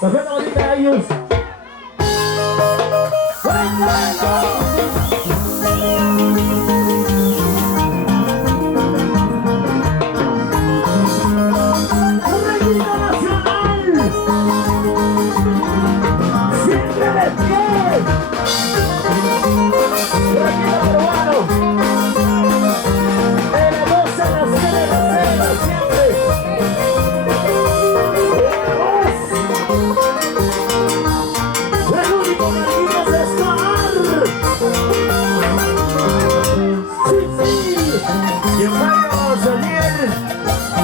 Bajando bonita a ellos. Reguito Nacional. Siempre de pie. Reguito peruano. El goza la cena siempre. El único Marquito de Escobar. Sí, sí.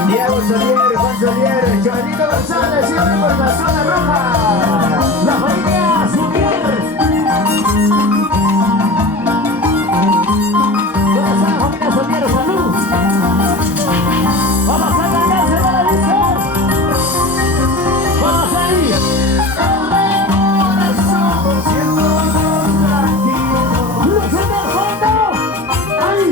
Diego Solier, Juan Solier, Joanito González, siempre por la zona roja. La familia Solier. ¿Dónde está la familia Solier? ¡Salud! ¡Vamos a ganarse la visión! ¡Vamos ahí! ¡Luz en el fondo! ¡Ahí!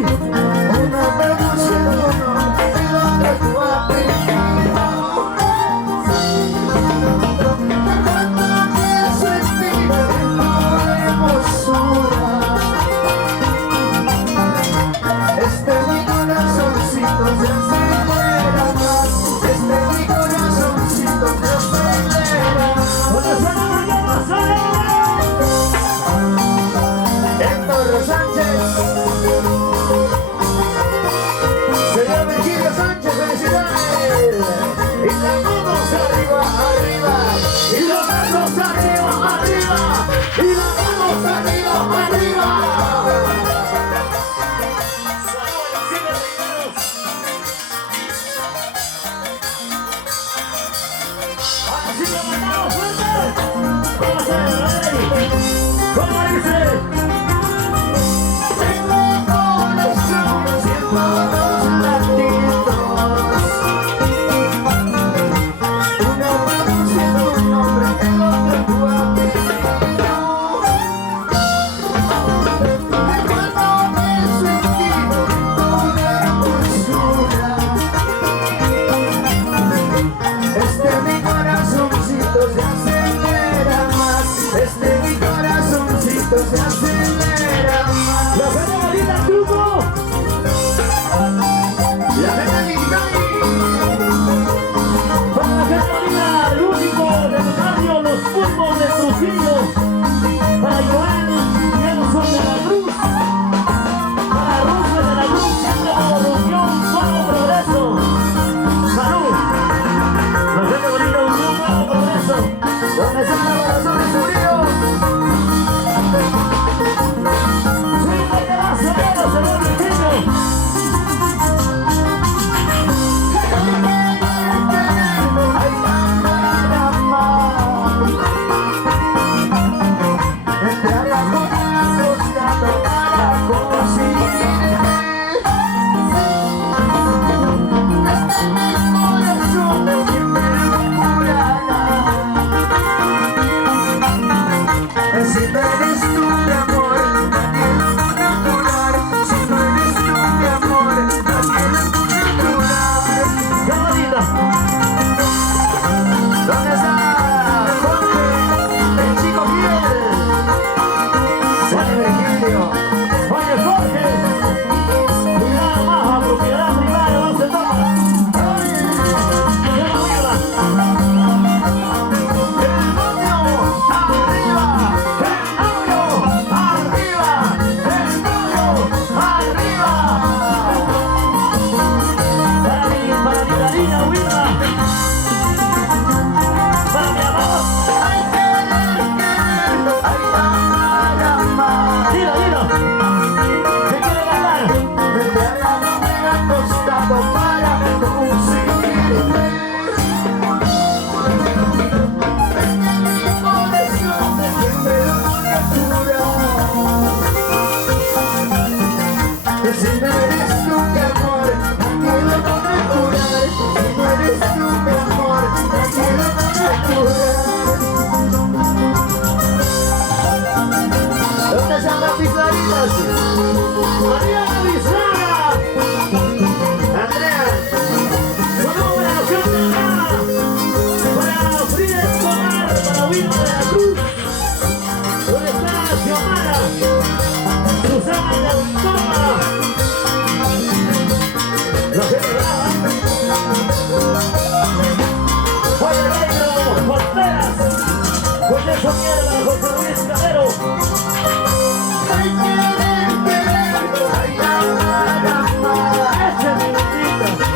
Se hace José Somier, para José Luis Cabero. Ese mi bendita.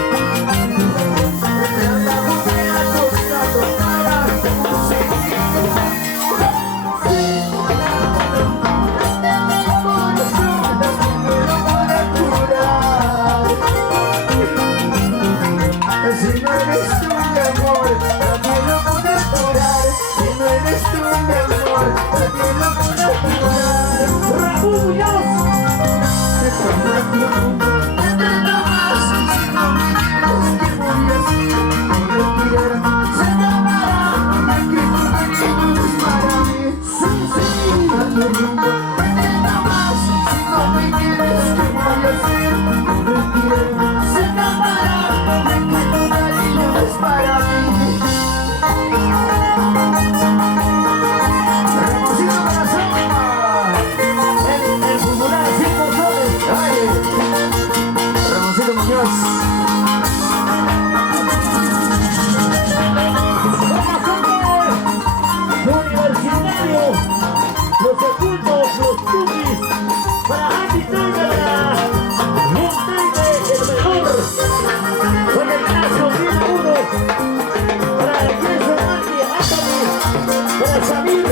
Si no eres tú mi amor, también lo puedes curar. Si no eres tú mi amor, también lo puedes curar. Raúl Muñoz. Entre más, si no me quieres, ¿qué voy a hacer? No quiero, se acabará, que tu cariño es para mí. Sí, a tu rumbo. Entre más, si no me quieres, ¿qué voy a hacer? No quiero, se acabará. Para mí, Hermosito corazón, El popular 5 soles. Hermosito Muñoz. Universitario, los ocultos, los cookies, para Andy Turner, el mejor, con el caso 1, para el queso Andy, Anthony, para Samir,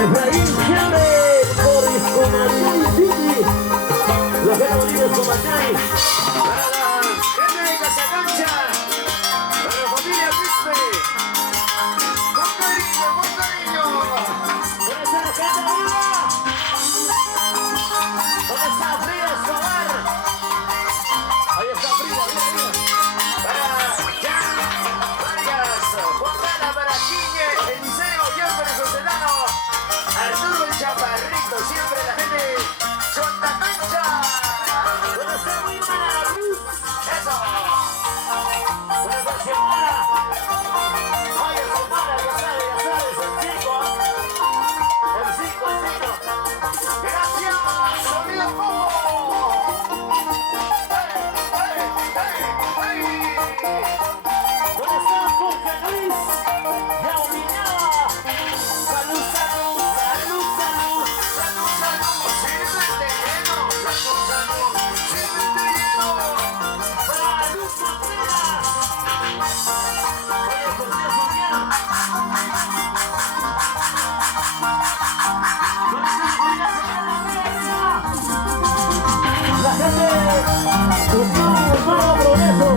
Efraín Chávez, Boris Comanday City, los Benolinos Comanday. Para la gente de Casacancha, para la familia Quispe, con cariño, con cariño. ¿Dónde está la gente arriba? ¿Dónde está Frida Escobar? Ahí está Frida, mira. Para Jan Vargas, Fontana, para Quiñe, Eliseo, Jeffrey Socelano, Arturo el Chaparrito, siempre la gente de Chontacancha. ¿Dónde está mi hermana Luz? Eso. ¿Dónde está Xiomara? Oye, Xiomara, ya sabes, el 5, ¿ah? El 5. Gracias, sonido Coco. ¿Dónde está Jorge Luis? Ya opinaba. Salud, salud, salud, salud. Salud, salud, sírvete lleno. Salud, salud, sírvete lleno. Para Luz Contreras. Oye, José Somier. ¿Dónde está? Oiga, señora, la gente de Nuevo Progreso.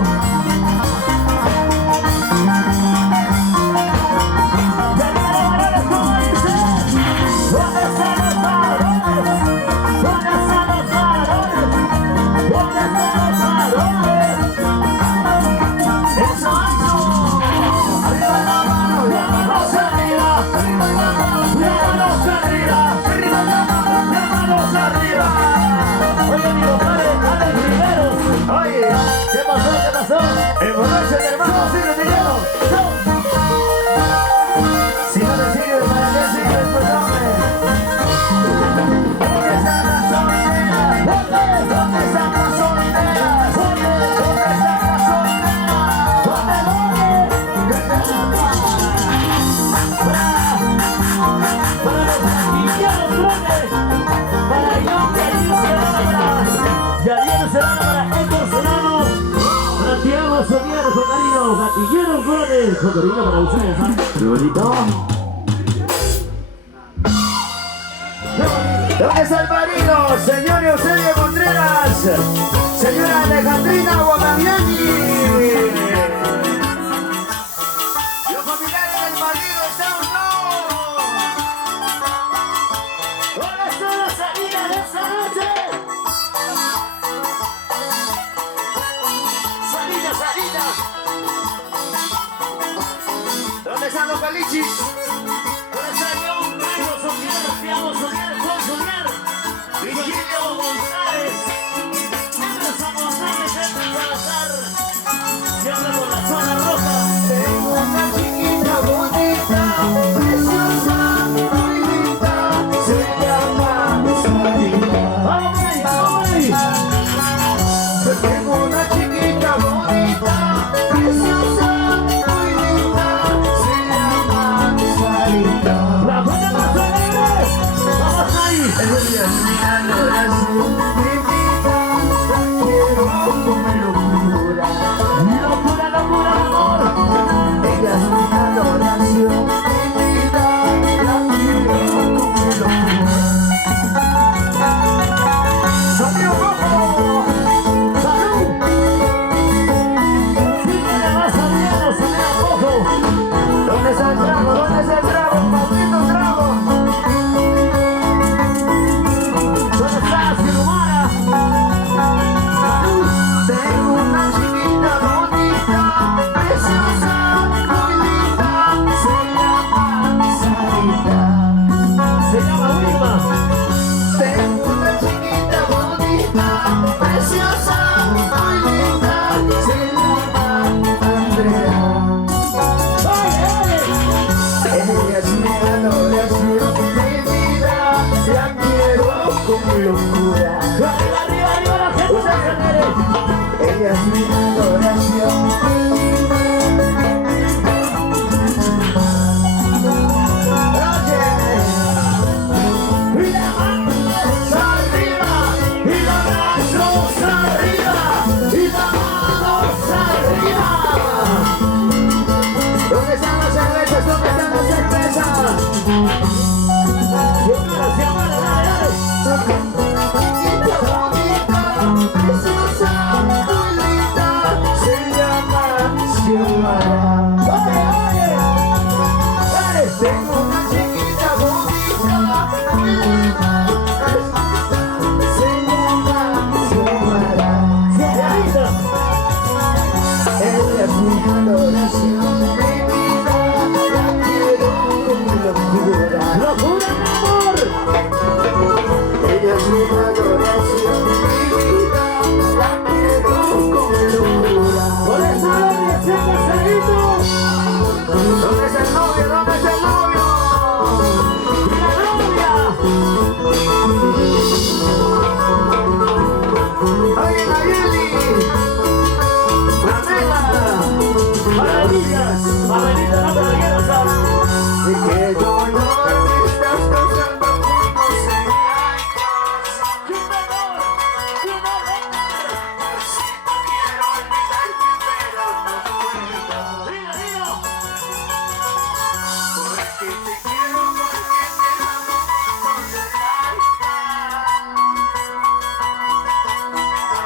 Ya vienen valores, como dice. ¿Dónde están los valores? ¿Dónde están los valores? ¿Dónde están los valores? Eso, eso. Arriba la mano, La manos arriba, arriba la mano, la manos arriba, arriba la mano. la manos arriba. Oye, mi compadre, Alex Riveros. Oye, ¿Qué pasó? ¿Qué pasó? el borracho del hermano, sírvete lleno. Si no te sirve, ¿para qué sirve tu nombre? ¿Dónde están las solteras? ¿Dónde están las solteras? ¿Dónde están las solteras? Para los mexicanos grandes, para John Yariel Serrano, para Héctor Serrano, para Tiago Somier, con cariño, gatilleros grandes, con cariño para ustedes, ¿ah? Qué bonito. ¿Dónde está el marido? Señor Eusebio Contreras. Señora Alejandrina Guadamiani. Los familiares del marido están o no. ¿Dónde está la salida de esta noche? Salida, salida. ¿Dónde están los calichis? ¿Dónde está John Carlos Somier, Tiago Somier, Juan Somier, Virgilio González, Emerson González, Edwin Salazar, siempre con la zona roja. Tengo una chiquita bonita, preciosa, muy linda. Se llama Rosalía. ¡Vamos, vamos! Tengo una chiquita bonita, preciosa, muy linda. Se llama Rosalía. Ella es mi adoración. Oye, y la mano arriba, y los brazos arriba, y las manos arriba. ¿Dónde están las cervezas? ¿Dónde están las cervezas? Chiquita, bonita, preciosa, muy linda, se llama Xiomara. Oye, dale, tengo una chiquita bonita, muy linda, se llama Xiomara. Ella es mi adoración, mi vida, la quiero con locura. ¡Locura, mi amor! Ella es mi adoración, mi vida, la quiero con locura. Por eso nadie se ha casadito. ¿Dónde está el novio? ¿Dónde está el novio? ¡Y la novia! Oye, Nayeli, Maravillas, Avenida La Maravillosa. y qué dolor me estás causando por no ser ¡Qué dolor! ¡Qué dolor! por si no quiero olvidarte, pero no puedo. ¡Diga, diga! Porque te quiero, porque te amo con todo el alma.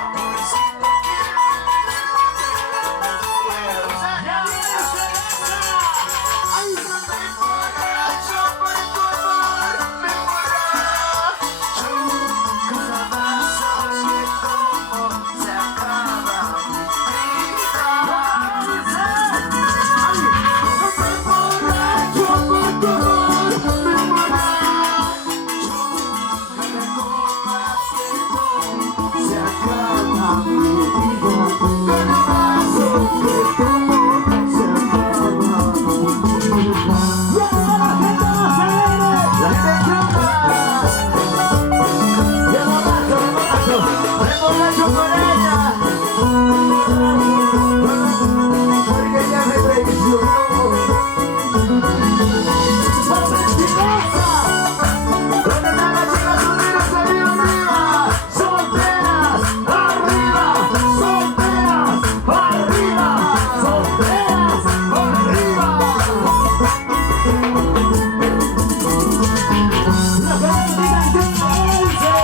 Amorcito, quiero olvidarte, pero no puedo. ¡Ya viene cerveza! Ay, no me emborracho por tu amor, me emborracho. Cada vaso que tomo se acaba mi vida. Ay, no me emborracho por tu amor, me emborracho. Cada copa que tomo se acaba mi vida. Cada vaso que tomo se acaba mi vida. La gente chapa. ¡Ya borracho, borracho! Me emborracho con ella. Porque ella me traicionó. ¡Por mentirosa! ¿Dónde están las chicas solteras? Arriba, arriba. ¡Solteras! ¡Arriba! ¡Solteras! ¡Arriba! ¡Solteras! Arriba. ¡La gente diga que no dice!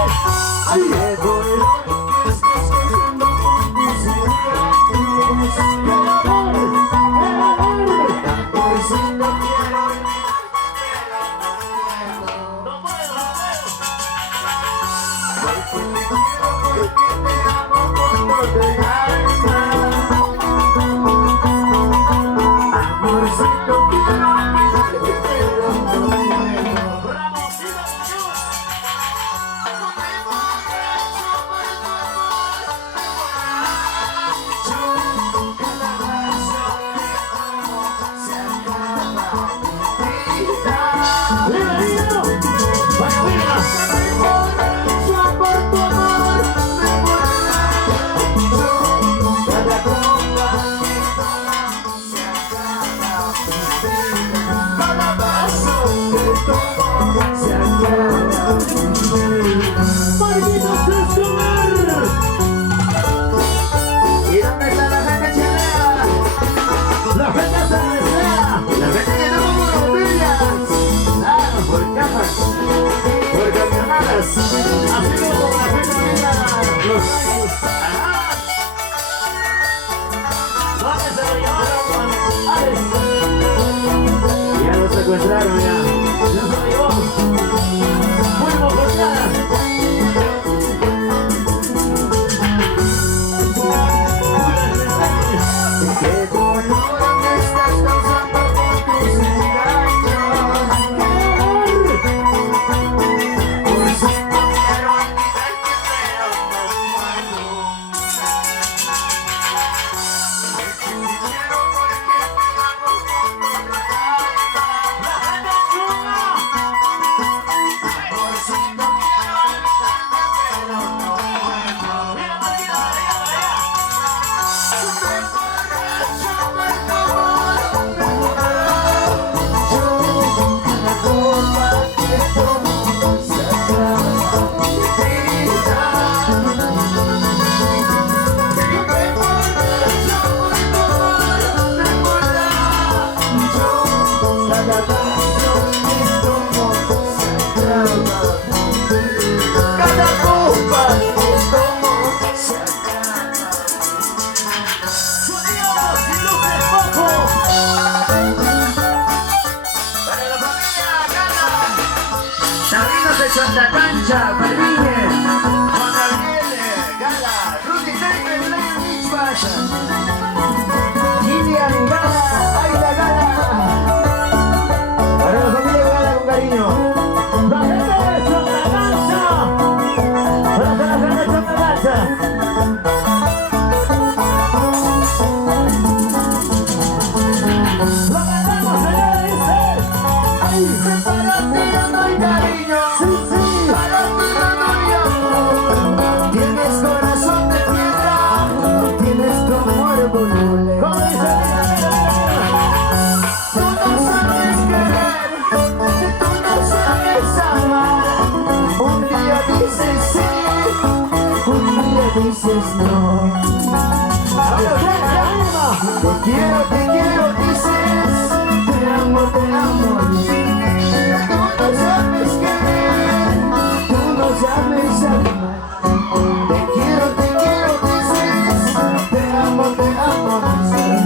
Ay, el dolor que estás causando por mis sentimientos. ¡El amor! ¡El amor! Por si no quiero olvidarte, pero no puedo. ¡No puedo, no puedo! Porque te quiero, porque te amo con todo el alma. Amorcito, quiero olvidarte, pero no puedo. ¡Ramoncito Muñoz! No me emborracho por tu amor, me emborracho. Cada vaso que tomo se acaba mi vida. ¡Diga, diga! ¡Vaya, diga! Me emborracho por tu amor, me emborracho. Cada copa que tomo se acaba mi vida. Cada canción es como sagrada. Cada copa es como sagrada. Sonidos y luces poco. Para la familia Gala, Sabrinos de Santa Cancha, Pervínez, Juan Gabriel Gala, Rudy Taylor, Lion Michbach, Gillian Gala, Aida Gala. Para la familia Gala con cariño. La gente de Santa Cancha. Para toda la gente de Santa Cancha. Lo cantamos, señores, dice. Ay, para ti yo doy cariño, para ti yo doy amor. Tienes corazón de piedra, tienes tu amor voluble. ¿Cómo dice? Tú no sabes querer, tú no sabes amar. Un día dices sí, un día dices no. Te quiero, dices, te amo, dices. Tú no sabes querer, tú no sabes amar. Te quiero, dices, te amo, dices.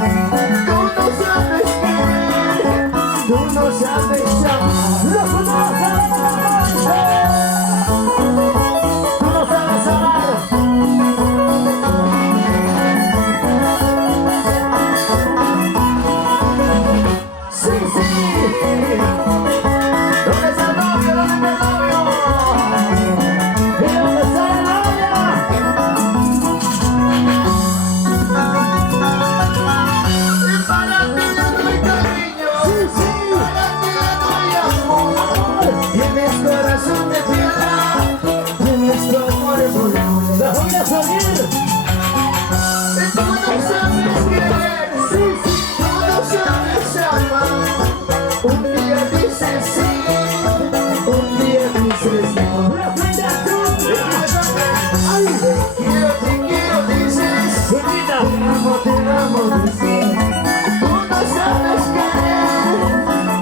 Tú no sabes querer, tú no sabes amar. ¡Los futuros Tú no sabes amar. Sí, sí. ¿Dónde está el novio? ¿Dónde está el novio? ¿Y dónde está la novia? Y para ti le doy cariño, para ti le doy amor. Tienes corazón de piedra, tienes tu amor voluble. ¡La familia Saguir! Tú no sabes querer, tú no sabes amar. Un día dices sí, un día dices no. ¡La frente azul! Ay, te quiero, dices. ¡Bonita! Te amo, dices. Tú no sabes querer,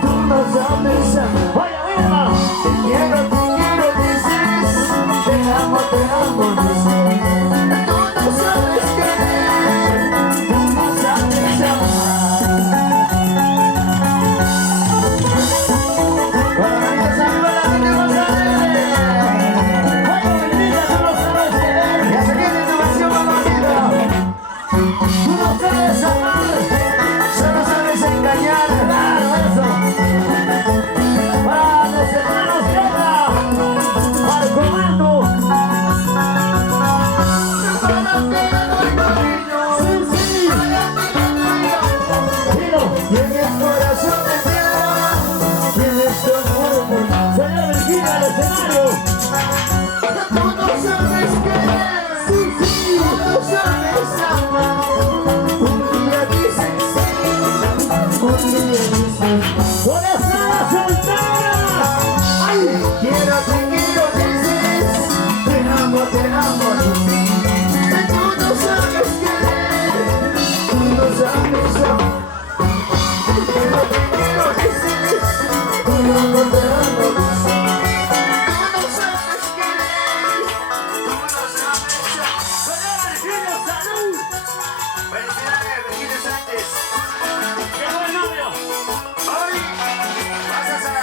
tú no sabes amar. ¡Vaya misma! Te quiero, dices. Te amo, dices. Tú no sabes querer, tú no sabes amar. Para María Salva, la gente González. ¡Vaya bendita, tú no sabes querer! Ya se viene tu versión mamacita. ¡Tú no sabes amar! Solo sabes engañar. ¡Claro, eso! ¡Para los hermanos Guerra! ¡Al comando! Para ti le doy cariño. ¡Sí, sí! Para ti le doy amor. ¡Dilo! Tienes corazón de piedra, tienes tu amor voluble. ¡Señor Virginia, al escenario! Tú no sabes querer, tú no sabes amar. Un día dices sí, un día dices no. ¡Con esa la soltera! Ay, te quiero, dices. Te amo, dices. Tú no sabes querer, tú no sabes amar. Te quiero, dices. Te amo, dices. Tú no sabes querer, tú no sabes amar. ¡Señor Virginia, salud! Felicidades, Virginia Sánchez. ¡Qué buen novio! Hoy vas a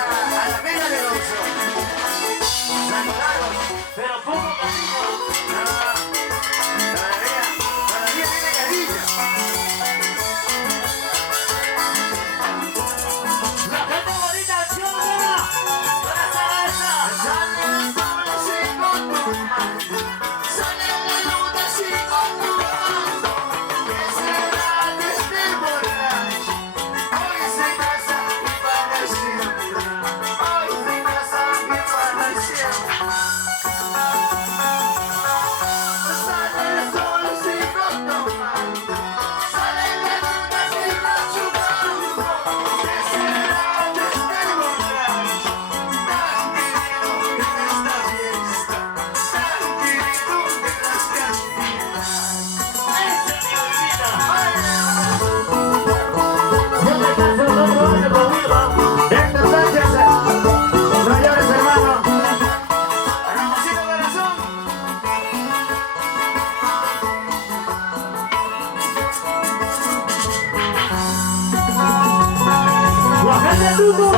de Lugo.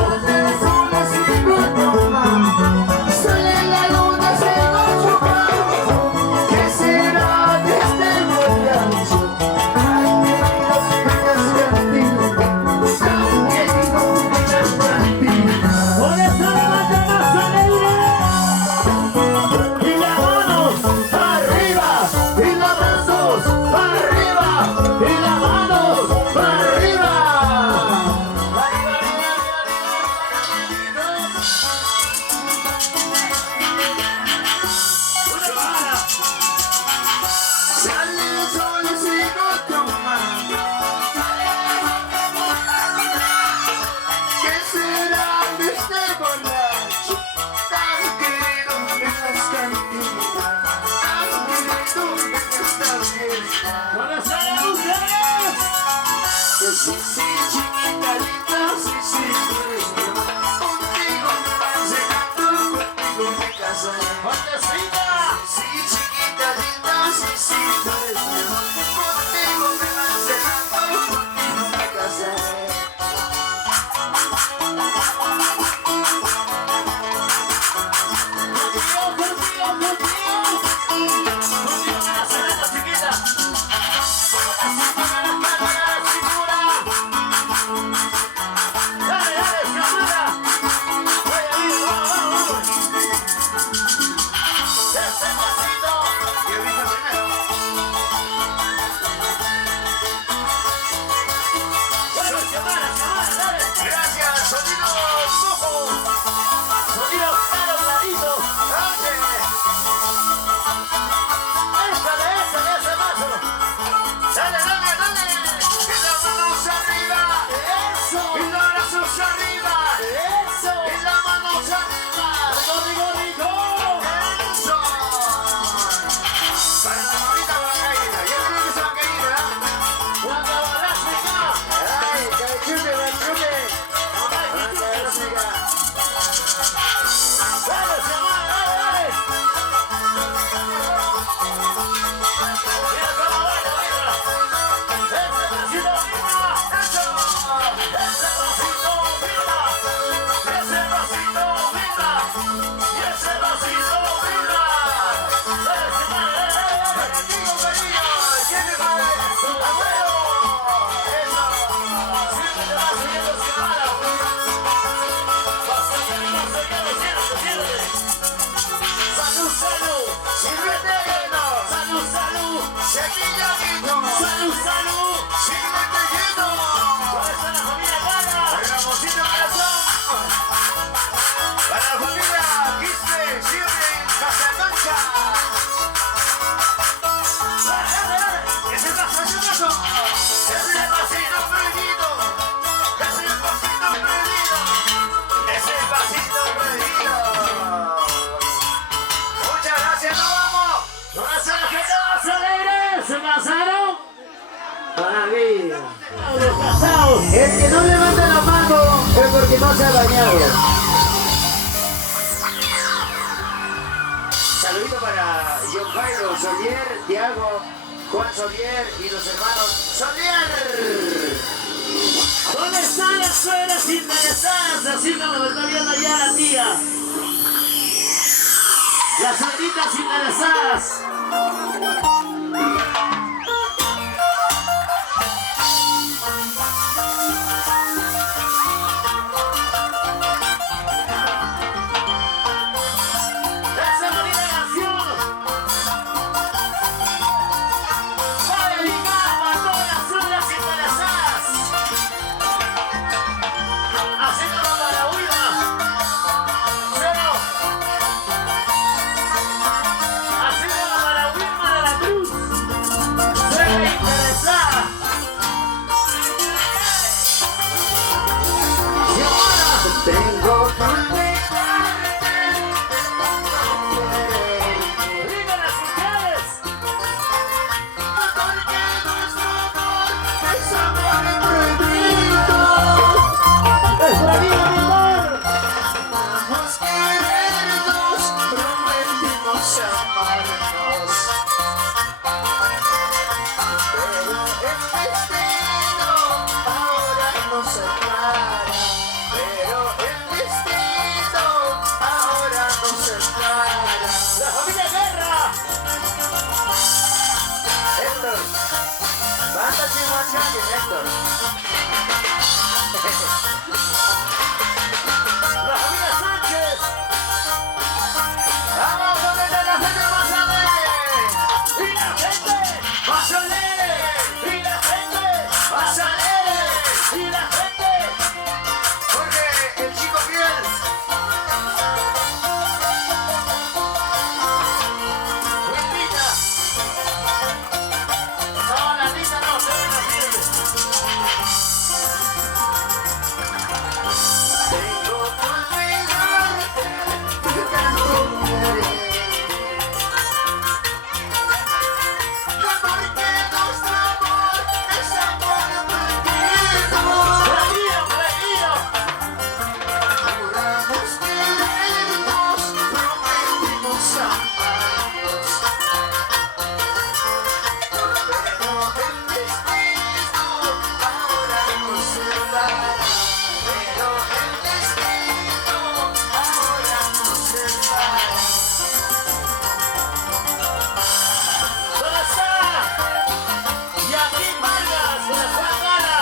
Sale la luna, se nos choca. ¿Qué será de este borracho? Ay, querido, pequeñas cantinas. Tan querido, pequeñas cantinas. Por eso levanta más alegre. Y las manos arriba. Y las manos arriba. Y las manos arriba. Sale el sol y sigo tomando. ¿Qué será de este borracho? Tan querido en las cantinas. Tan querido en esta fiesta. Buenas tardes, mujeres. Que sí, chiquita linda, sí, tú eres mi amor. Contigo me vas llegando, contigo me casaré. ¡Fuertecita! Sí, chiquita linda, sí, tú eres mi amor. Contigo me vas llegando, contigo me casaré. Y ahorita primero. Gracias, sonido rojo. Dale, dale, dale. Y las manos arriba. ¡Eso! Y los brazos arriba. ¡Eso! Y las manos arriba. ¡Rico, rico! Eso. Para la mamita Bancaína. Ya creo que se va a caer, ¿verdad? ¡Cuando la chica! Ay, cachupe, cachupe. Cachupe. ¡Dale, Semana, dale, dale! ¡Mira cómo baila, mira! ¡Ese pasito vibra! ¡Eso! ¡Ese pasito vibra! ¡Ese pasito vibra! ¡Y ese pasito vibra! ¡Dale, Semana, dale, dale, dale! Contigo, cariño. ¿Quién te vale? ¡Abuelo! Eso. ¡Siempre te vas subiendo, Semana! ¡Vas subiendo, siéntate! ¡Salud, salud! Sírvete lleno. ¡Salud, salud! Cepilladito. ¡Salud, salud! Sírvete lleno. ¿Dónde está la familia Gana? Ramosito Corazón. Para la familia Quispe, siempre en Casalancha. ¡Dale, dale, dale! Ese paso, ese paso. Ese pasito prohibido. Ese pasito prohibido. Ese pasito prohibido. Muchas gracias, nos vamos. ¿Dónde están las gente alegres? ¿Se casaron? ¡Maravilla! ¡Los casados! El que no levanta la mano es porque no se ha bañado. Saludito para John Jairo, Solier, Tiago, Juan Solier y los hermanos Solier. ¿Dónde están las suegras interesadas? Así como me está viendo ya la tía. Las suegritas interesadas. Esa bonita canción va dedicada para todas las suegras interesadas. Haciéndolo para Wilma. Pero haciéndolo para Wilma de la Cruz. Suegra interesada. Y ahora Tengo que olvidarte. digan las mujeres. Porque nuestro amor es amor prohibido. ¡Nuestra vida, mi amor! Vamos a querernos, prometimos amarnos. Pero el destino ahora nos separa. conoce a alguien, Héctor. La familia Sánchez. Vamos, ¿dónde está la gente más alegre? Y la gente. ¡Más alegre! Y la gente. ¡Más alegre! Y la gente. Porque el chico fiel. Linda. No, la linda no, se ve la firme. Tengo que olvidarte, que no quieres. Porque nuestro amor es amor perdido. Tranquilo, tranquilo. Juramos querernos, prometimos amarnos. Pero el destino ahora nos separa. Pero el destino ahora nos separa. ¿Dónde está? Yamil Vargas, con la Juan Gala.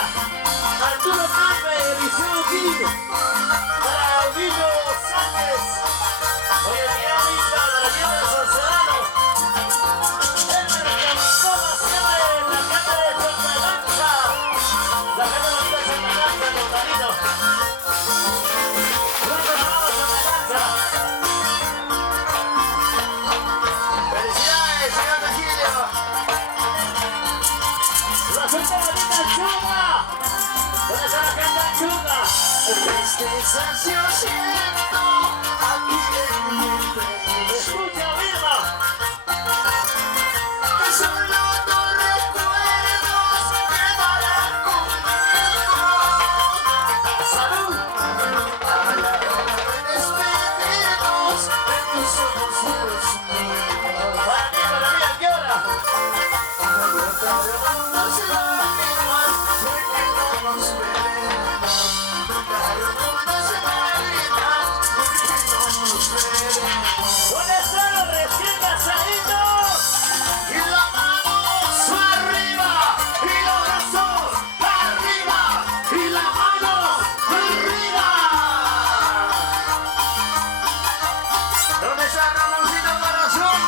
Arturo Campe, Eliseo Gil. Para Audillo Sánchez. Oye, mira lista de la tienda de San Serrano. Edgar Camintoma siempre en la gente de Chontalanza. La gente bonita de Chontalanza, con Danilo. Pronto la vamos a Chontalanza. Felicidades, señor Virgilio. La gente bonita Chunga. ¿Dónde está la gente Chunga? Tristezas yo siento aquí en mi pecho. Escucha, Vilma. Que solo tus recuerdos quedarán conmigo. Salud. A la hora de despedirnos de tus ojos y los míos. Para mí, ¿a qué hora? No se lágrimas porque no nos veremos. No se lágrimas porque no nos veremos. ¿Dónde están los recién casaditos? Y la mano arriba, y los brazos arriba, y la mano arriba. ¿Dónde está Ramoncito Corazón?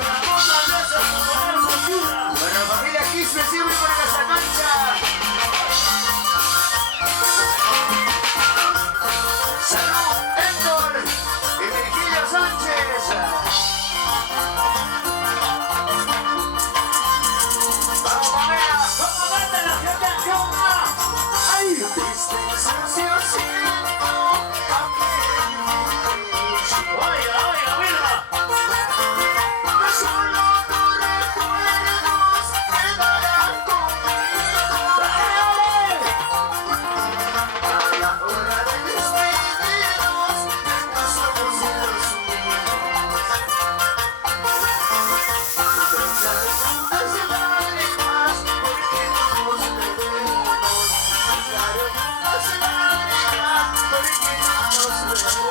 Ramón Valdés, el popular Mochila. Bueno, familia Quispe siempre por esa cancha. Salud, Héctor y Virgilio Sánchez. Vamos, familia. ¿Cómo manda la gente en Chunga? Ay, tristezas yo siento aquí en mi pecho. Oiga, oiga, Vilma. Que solo tus recuerdos quedarán conmigo. ¡Dale! A la hora de despedirnos de tus ojos y los míos. Tantas lágrimas porque no nos veremos. Tantas lágrimas porque no nos veremos.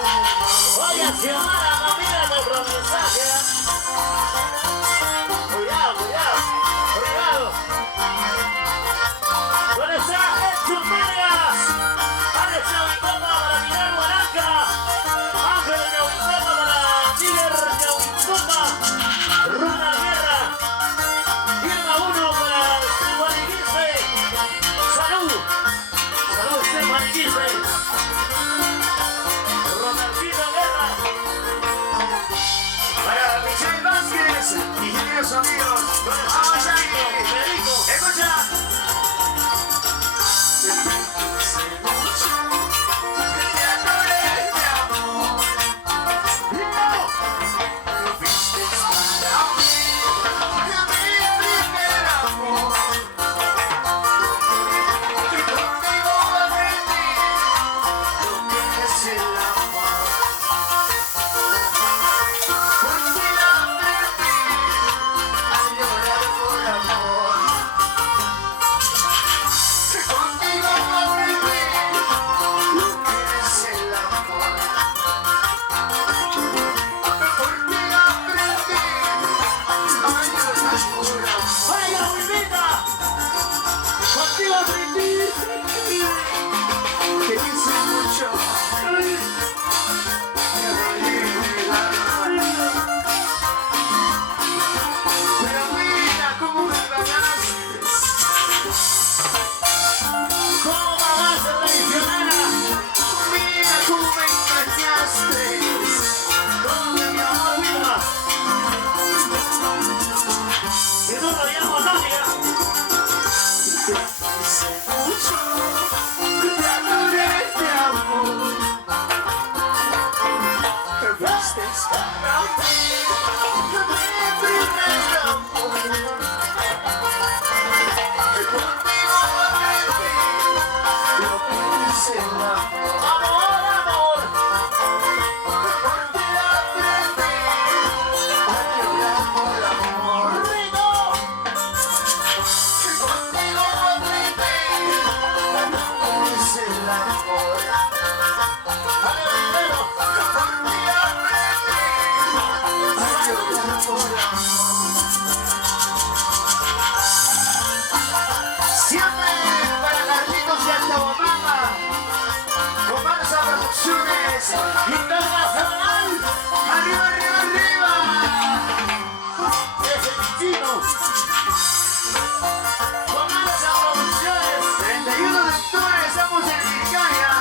Oye, Xiomara, no mira nuestro mensaje. Cuidado, cuidado, cuidado. ¿Dónde está Edson Vargas? Alex Neuwitoma para Mirar Guaraca. Ángel Neuwitoma para Tiger Neuwitoma. Runa Guerra. Firma 1 para Stephanie Guise. Salud. Salud, Stephanie Guise. Ronaldinho Guerra. es el amor. Amor, amor. Porque aprendí a llorar por amor. Rico. Contigo aprendí lo que es el amor. Dale, primero. Porque aprendí a llorar por amor. Siempre para Carlitos y Altabomama, Comparsa Producciones, Internacional. arriba, arriba, arriba. Ese chino. Comparsa Producciones. 31 de octubre estamos en Virginia,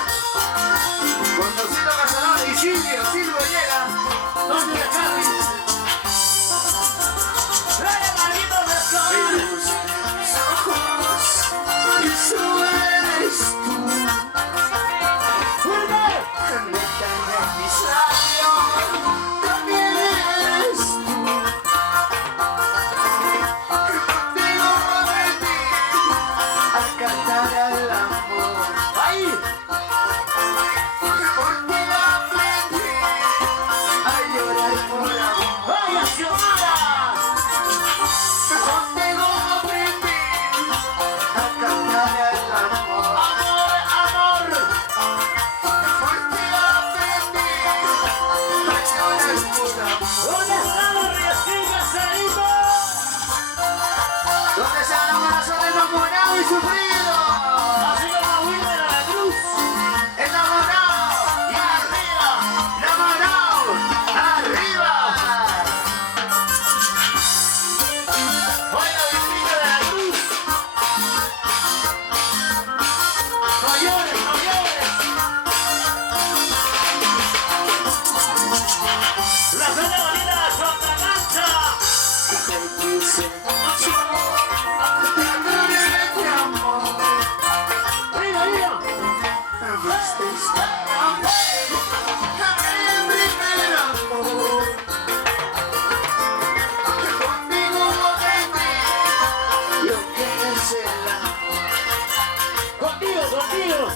con Torcito Casanova y Silvio llega. ¿Dónde está Carly? Dale, Marquito, let's go. Mis ojos, eso eres tú. ¿Por qué? Neta de mis labios, también eres tú. Contigo aprendí a cantar al amor. Ahí. Porque aprendí a llorar por amor. ¡Vaya, Xiomara! Contigo aprendí a cantar al amor. Amor, amor. Porque aprendí a llorar por amor. ¿Dónde están los riesquillos, Sarito? ¿Dónde está la corazón enamorado y sufrido? Así como Wilmer a la cruz. Enamorado y arriba, enamorado, arriba. Oiga, Wilmer de la cruz. No llores, no llores. La gente bonita de Santa Cancha. Te quise mucho, te adoré, te amo. Diga, diga. Me fuiste tan amor, a mi primer amor. Que conmigo aprendí lo que es el amor. Contigo, contigo.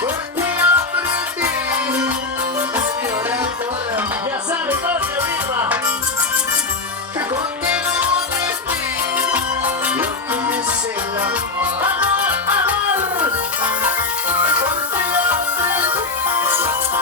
Porque aprendí a llorar por amor. Ya sabe, Jorge Vilma. Que contigo aprendí lo que es el amor. Amor, amor. Porque aprendí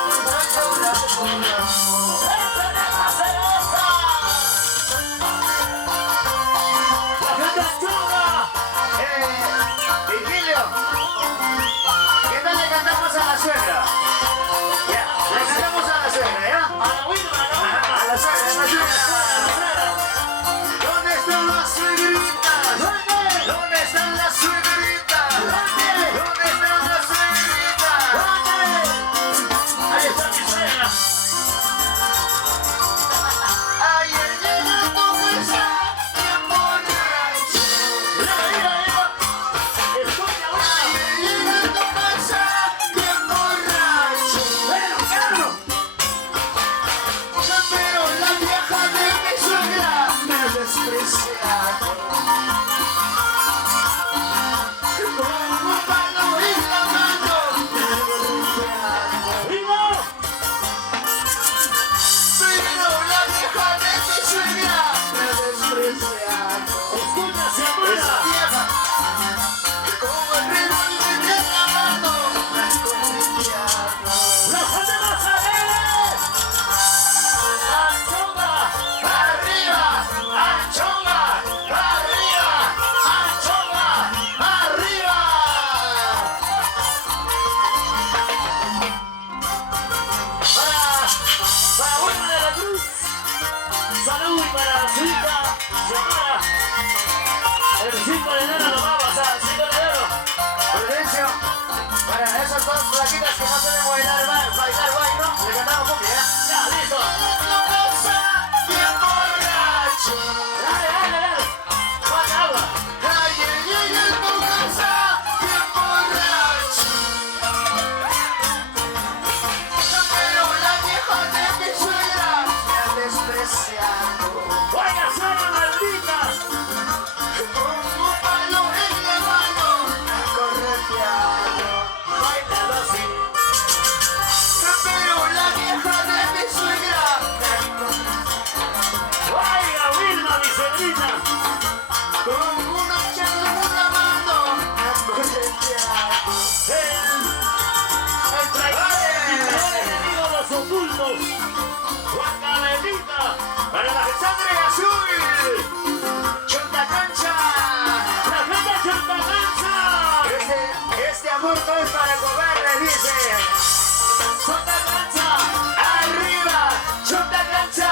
Para la sangre azul. Chonta Cancha. La gente Chonta Cancha. Este amor no es para cobardes, dice. Chonta Cancha. Arriba, Chonta Cancha.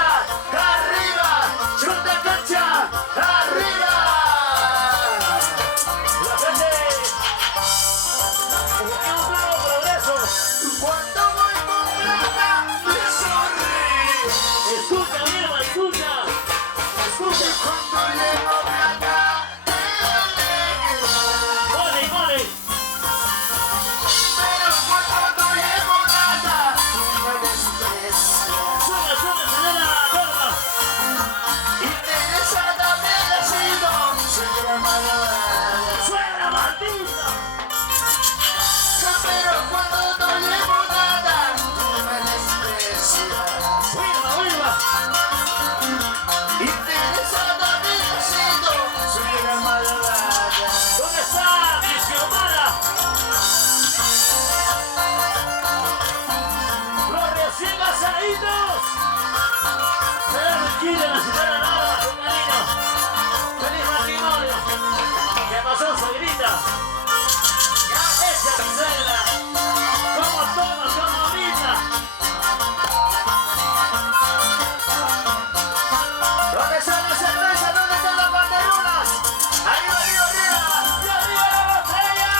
Arriba, Chonta Cancha. Arriba. La gente. Un nuevo progreso. Cuando voy con plata, me sonríe. Escucha, mi hermano, escucha. Escucha. Cuando llevo plata, me alegra. Mole, mole. Pero cuando no llevo nada, me desprecias. Suena, suena, señora Norma. Interesada me decido, soy la malvada. Suena, maldita. Pero cuando no llevo nada, me desprecias. Viva, viva. Interesada me decido, soy la malvada. ¿Dónde está mi Xiomara? Los recién casaditos. Se quiere la señora Norma, con cariño. Feliz matrimonio. ¿Qué pasó, suegrita? Esa mi suegra. ¿Cómo toma, cómo grita? ¿Dónde están las cervezas? ¿Dónde están las banderolas? Arriba, arriba, arriba. ¡Y arriba la botella!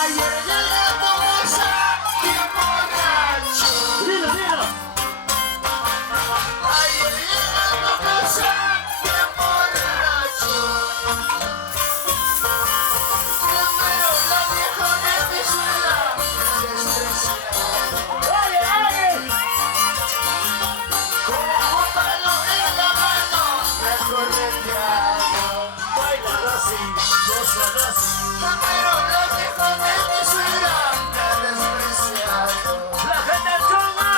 Ayer llegué a tu casa bien borracho. Dilo, dilo. Ayer llegué a tu casa bien borracho. Pero la vieja de mi suegra me desprecia. ¡Oye, oye! Con un palo en la mano me corretearon. Baila Rosy, goza Rosy. Pero la vieja de mi suegra me despreciaron. ¡La gente chonga!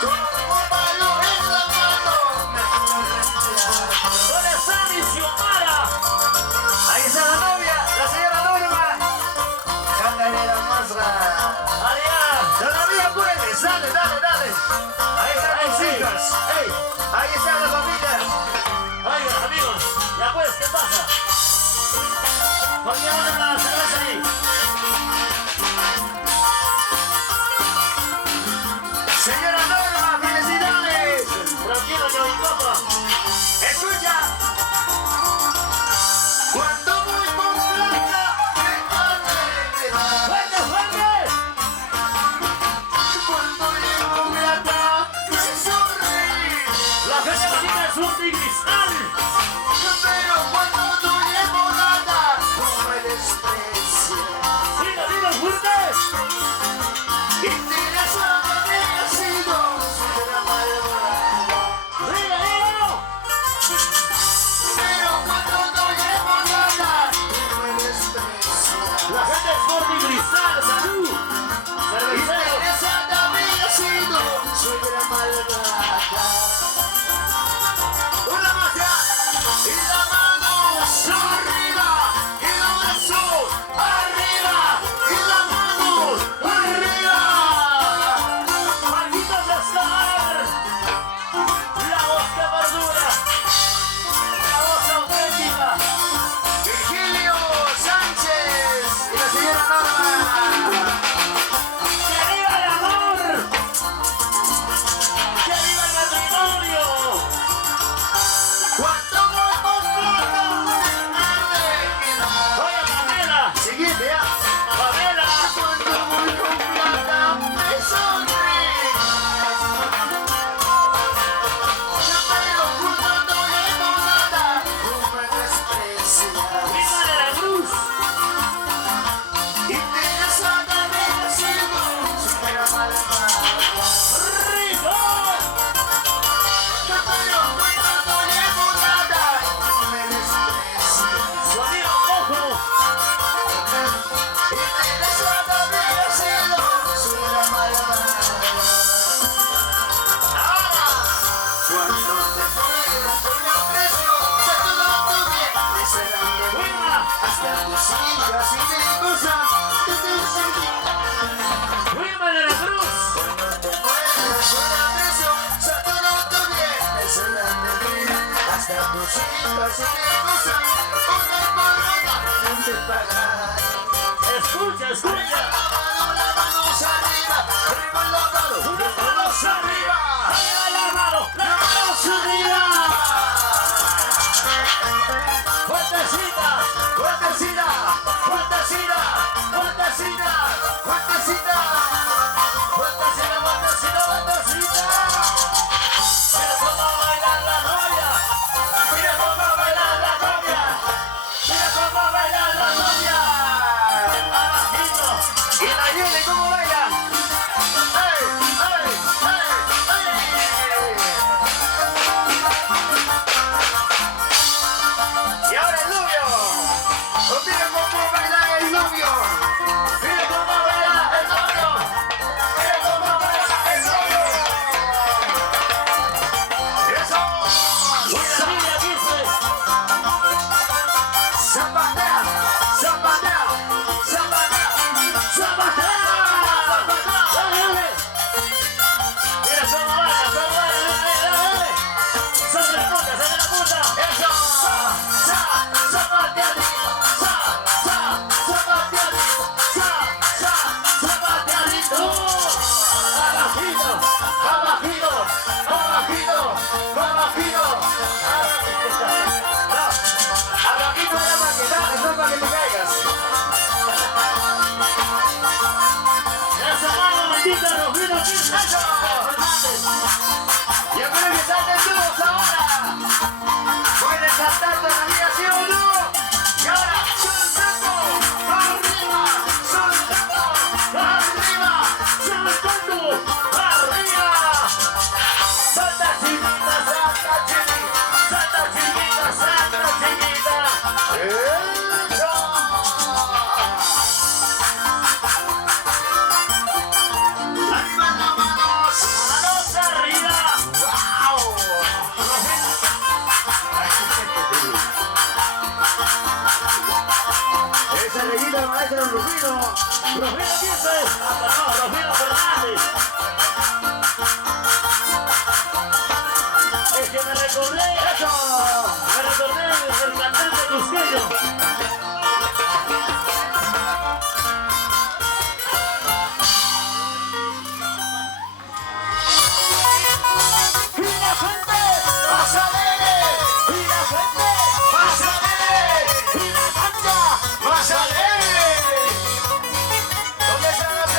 Con un palo en la mano me corretearon. ¿Dónde está mi Xiomara? Ahí está la novia, la señora Norma. Cantarera Mazra. Adrián. Todavía puedes, dale, dale, dale. Ahí están tus Ahí, hijas. Ey, ahí está la familia. Oigan, amigos, ya pues, ¿qué pasa? ¿Por qué andan la cerveza ahí? Señora Norma, felicidades. Tranquilo, que mi copa. Escucha. Cuando voy con plata, me alegra. ¡Fuerte, fuerte! Cuando llevo plata, me sonríe. La gente bonita es un cristal. Pero cuando no llevo nada, no me desprecia. ¡Dilo, dilo, fuerte! Interesada me ha sido, soy la malvada. ¡Dilo, dilo! Pero cuando no llevo nada, no me desprecia. La gente es Sporting Cristal, salud. Cervecero. Interesada me ha sido, soy la malvada. Una más ya. Y la mano arriba, y el brazo arriba, y la mano arriba. Malditos de estar. La voz que perdura. La voz auténtica. Virgilio Sánchez y la señora Norma. ¡Que viva el amor! ¡Que viva el matrimonio! Cuando voy con plata, me alegra. Oye, Pamela, Siguiente ya. Pamela, Cuando voy con plata, me sonríe. Pero cuando no llevo nada, no me desprecia. viva de la cruz. Interesada me ha sido, soy la malvada. ¡Rico! Pero cuando no llevo nada, no me desprecia. Sonido, ojo. Interesada me ha sido, soy la malvada. Ahora, cuando te mueras por el precio, ya todo tu bien te serán de mí. ¡Viva! Hasta tus hijas y mis cosas que te enseñé. ¡Viva de la cruz! Cuando te mueras por el precio, ya todo tu bien Escucha, escucha. Las manos arriba, arriba las manos, Una mano arriba. Arriba la mano. La mano arriba. Fuertecita. fuertecita, fuertecita, fuertecita, fuertecita, fuertecita, fuertecita, fuertecita. Mira cómo baila la novia. Mira cómo baila la novia, mira cómo baila la novia. Abajito. Y la Yuli, ¿cómo baila? ¡Hey, hey, hey, hey! Y ahora el novio. Mira cómo baila el novio. Mira cómo baila el novio. Mira cómo baila el novio. Eso. Mira, mira, dice. Zapatea, zapatea, zapatea, zapatea, zapatea. Mira cómo baila, dale. Saca la punta, saca la punta. Eso. Zapateadito, zapateadito. Abajito, abajito, abajito, abajito. Abajito era para que dale, no para que te caigas. Esa mano bendita, Rufino Quince. Eso. Yo creo que salten todos ahora. Pueden saltar todavía, ¿sí o no? Y ahora, saltando, arriba, saltando, arriba, saltando, arriba. Salta chiquita, salta chiquita, salta chiquita, salta chiquita. ¡Eso! ¡Arriba las manos! Manos arriba. ¡Wow! Esa leguita del maestro Rufino. Rufino Quince. No, Rufino Fernández. Es que me recordé del cantante cusqueño. ¡Y la gente! ¡Más alegre! ¡Y la gente! ¡Más alegre! ¡Y la cancha! ¡Más alegre! ¿Dónde están las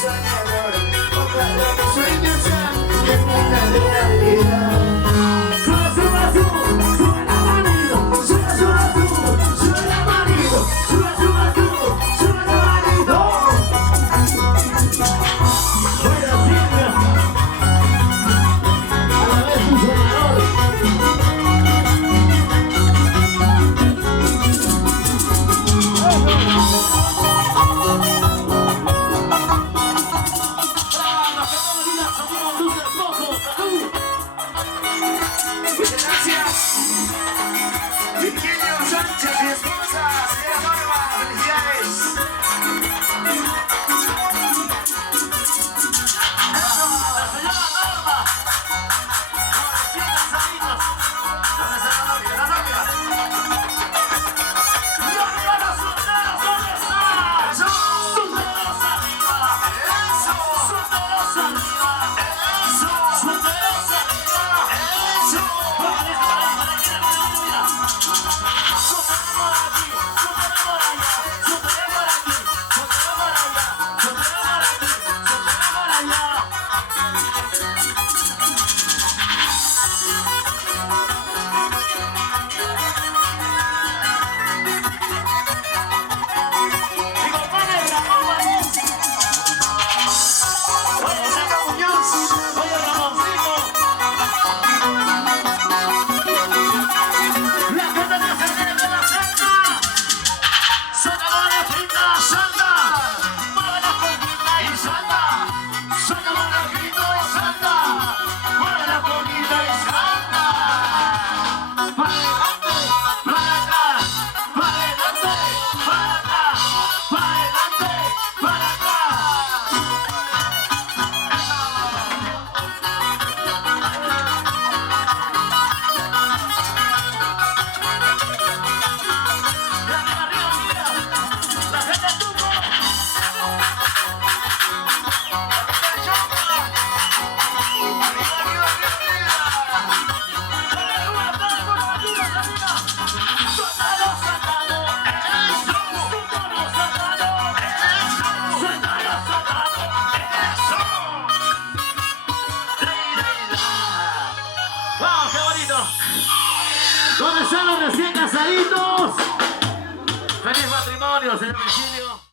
soñador. Ojalá mis sueños sean una realidad. Sube, sube, sube, sube la manito. Sube, sube, sube, sube la manito. Sube, sube, sube, sube la manito. Oye, Silvia, a la vez un soñador. Muchas gracias. Virgilio Sánchez, mi esposa, señora Norma, felicidades. La señora Norma. Jovencitas, salitas. ¿Dónde está la novia? La novia. Y arriba los solteros, ¿dónde están? Eso. Solteros arriba. Eso. Solteros arriba. Eso. Solteros arriba. Eso. Mira. Soltero por aquí, soltero por allá, soltero por aquí, soltero por allá, soltero por aquí, soltero por allá. Mi compadre Ramón Valencia. Oye, José Muñoz. oye, Ramoncito. La gente que se viene de la senda. Soca la frita, salta. Mueve la coquita y salta. Soca la frita y salta. Mueve la coquita y salta. Para adelante, para atrás, para adelante, para atrás, para adelante, para atrás. Arriba, arriba, mira. La gente tuvo. ¡Wow, qué bonito! ¿Dónde están los recién casaditos? ¡Feliz matrimonio, señor Virgilio!